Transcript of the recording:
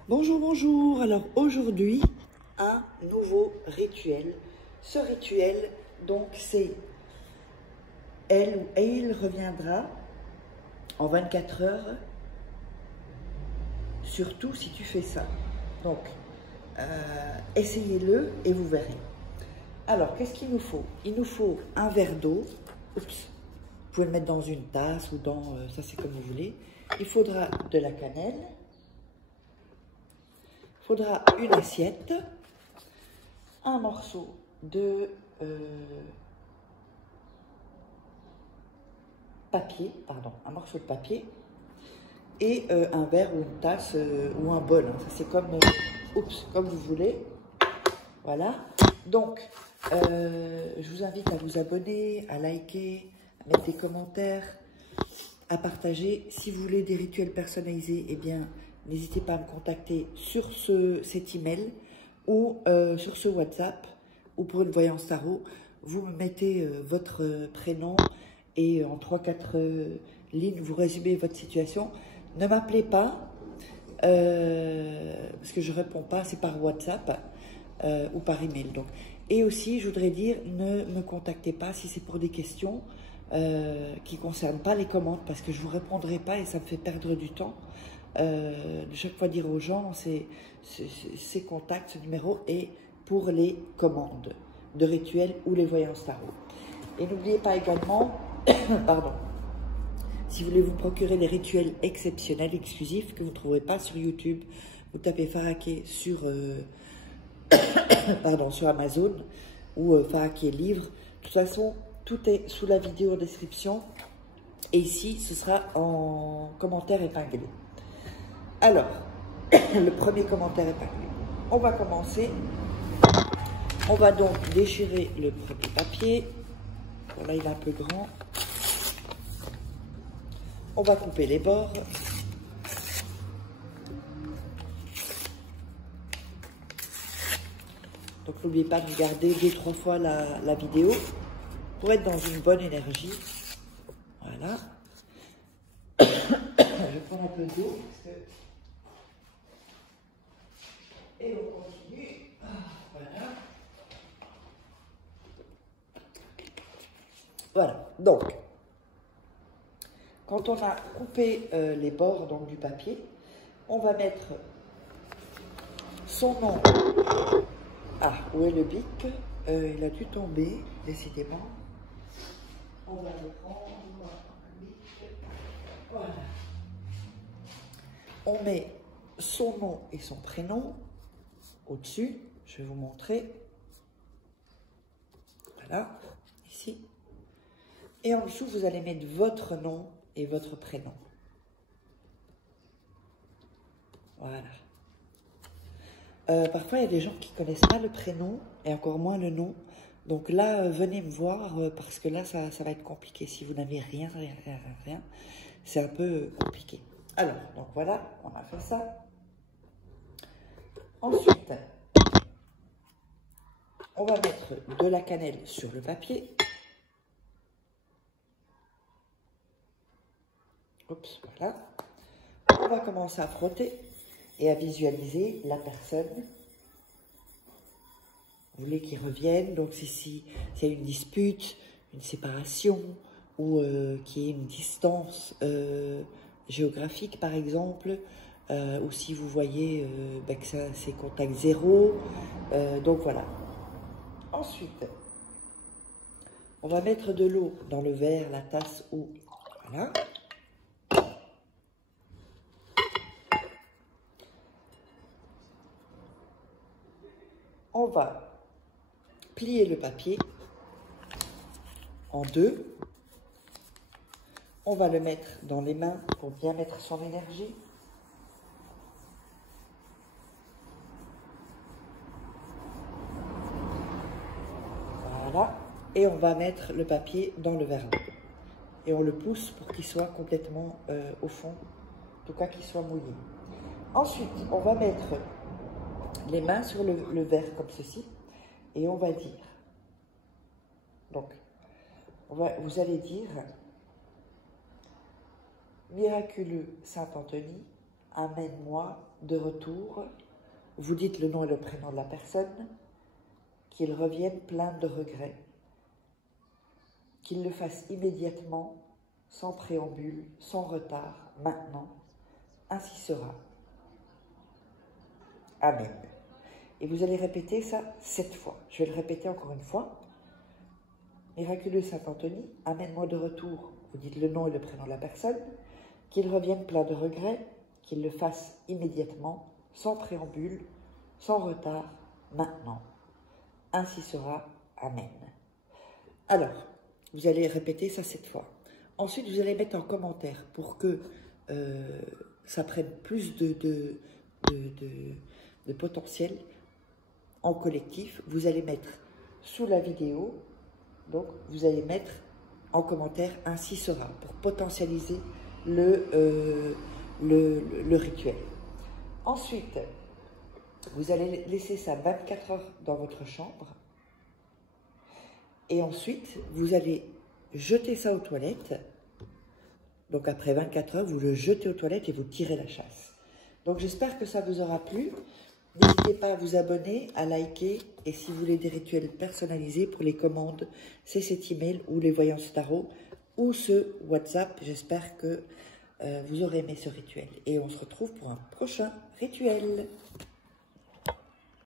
Bonjour, bonjour. Alors aujourd'hui, un nouveau rituel. Ce rituel, donc, c'est elle ou il reviendra en 24 heures, surtout si tu fais ça. Donc, essayez-le et vous verrez. Alors, qu'est-ce qu'il nous faut? Il nous faut un verre d'eau. Oups. Vous pouvez le mettre dans une tasse ou dans... ça, c'est comme vous voulez. Il faudra de la cannelle. Il faudra une assiette. Un morceau de papier, un morceau de papier. Et un verre ou une tasse ou un bol. Hein. Ça, c'est comme, comme vous voulez. Voilà. Donc, je vous invite à vous abonner, à liker, à mettre des commentaires, à partager. Si vous voulez des rituels personnalisés, eh bien, n'hésitez pas à me contacter sur cet email ou sur ce WhatsApp ou pour une voyance tarot. Vous me mettez votre prénom et en 3-4 lignes, vous résumez votre situation. Ne m'appelez pas parce que je ne réponds pas, c'est par WhatsApp ou par email. Donc. Et aussi, je voudrais dire, ne me contactez pas si c'est pour des questions qui ne concernent pas les commandes, parce que je ne vous répondrai pas et ça me fait perdre du temps. De chaque fois dire aux gens, ces contacts, ce numéro est pour les commandes de rituels ou les voyances tarot. Et n'oubliez pas également, pardon, si vous voulez vous procurer les rituels exceptionnels, exclusifs, que vous ne trouverez pas sur YouTube, vous tapez Faraké sur... sur Amazon ou Faraké Livre. De toute façon, tout est sous la vidéo en description. Et ici, ce sera en commentaire épinglé. Alors, le premier commentaire épinglé. On va commencer. On va donc déchirer le premier papier. Voilà, il est un peu grand. On va couper les bords. Donc n'oubliez pas de regarder 2-3 fois la vidéo pour être dans une bonne énergie. Voilà. Je vais prendre un peu d'eau. Et on continue. Voilà. Voilà. Donc, quand on a coupé les bords donc, du papier, on va mettre son nom. Ah, où est le bic? Il a dû tomber, décidément. On va le prendre. Voilà. On met son nom et son prénom au-dessus. Je vais vous montrer. Voilà, ici. Et en dessous, vous allez mettre votre nom et votre prénom. Voilà. Parfois, il y a des gens qui ne connaissent pas le prénom et encore moins le nom. Donc là, venez me voir parce que là, ça va être compliqué. Si vous n'avez rien, c'est un peu compliqué. Alors, donc voilà, on a fait ça. Ensuite, on va mettre de la cannelle sur le papier. Oups, voilà. On va commencer à frotter et à visualiser la personne. Vous voulez qu'il revienne, donc s'il y a une dispute, une séparation, ou qu'il y ait une distance géographique par exemple, ou si vous voyez que c'est contact zéro, donc voilà. Ensuite, on va mettre de l'eau dans le verre, la tasse ou voilà. On va plier le papier en deux. On va le mettre dans les mains pour bien mettre son énergie. Voilà. Et on va mettre le papier dans le verre d'eau. Et on le pousse pour qu'il soit complètement au fond, en tout cas qu'il soit mouillé. Ensuite, on va mettre les mains sur le verre comme ceci. Et on va dire, donc, vous allez dire, miraculeux Saint Anthony, amène-moi de retour. Vous dites le nom et le prénom de la personne, qu'il revienne plein de regrets, qu'il le fasse immédiatement, sans préambule, sans retard, maintenant. Ainsi sera. Amen. Et vous allez répéter ça 7 fois. Je vais le répéter encore une fois. Miraculeux Saint-Anthony, amène-moi de retour. Vous dites le nom et le prénom de la personne, qu'il revienne plein de regrets, qu'il le fasse immédiatement, sans préambule, sans retard, maintenant. Ainsi sera. Amen. Alors, vous allez répéter ça 7 fois. Ensuite, vous allez mettre en commentaire pour que ça prenne plus de potentiel en collectif. Vous allez mettre sous la vidéo, donc vous allez mettre en commentaire « Ainsi sera » pour potentialiser le rituel. Ensuite, vous allez laisser ça 24 heures dans votre chambre. Et ensuite, vous allez jeter ça aux toilettes. Donc après 24 heures, vous le jetez aux toilettes et vous tirez la chasse. Donc j'espère que ça vous aura plu. N'hésitez pas à vous abonner, à liker. Et si vous voulez des rituels personnalisés pour les commandes, c'est cet email ou les voyances tarot ou ce WhatsApp. J'espère que vous aurez aimé ce rituel. Et on se retrouve pour un prochain rituel.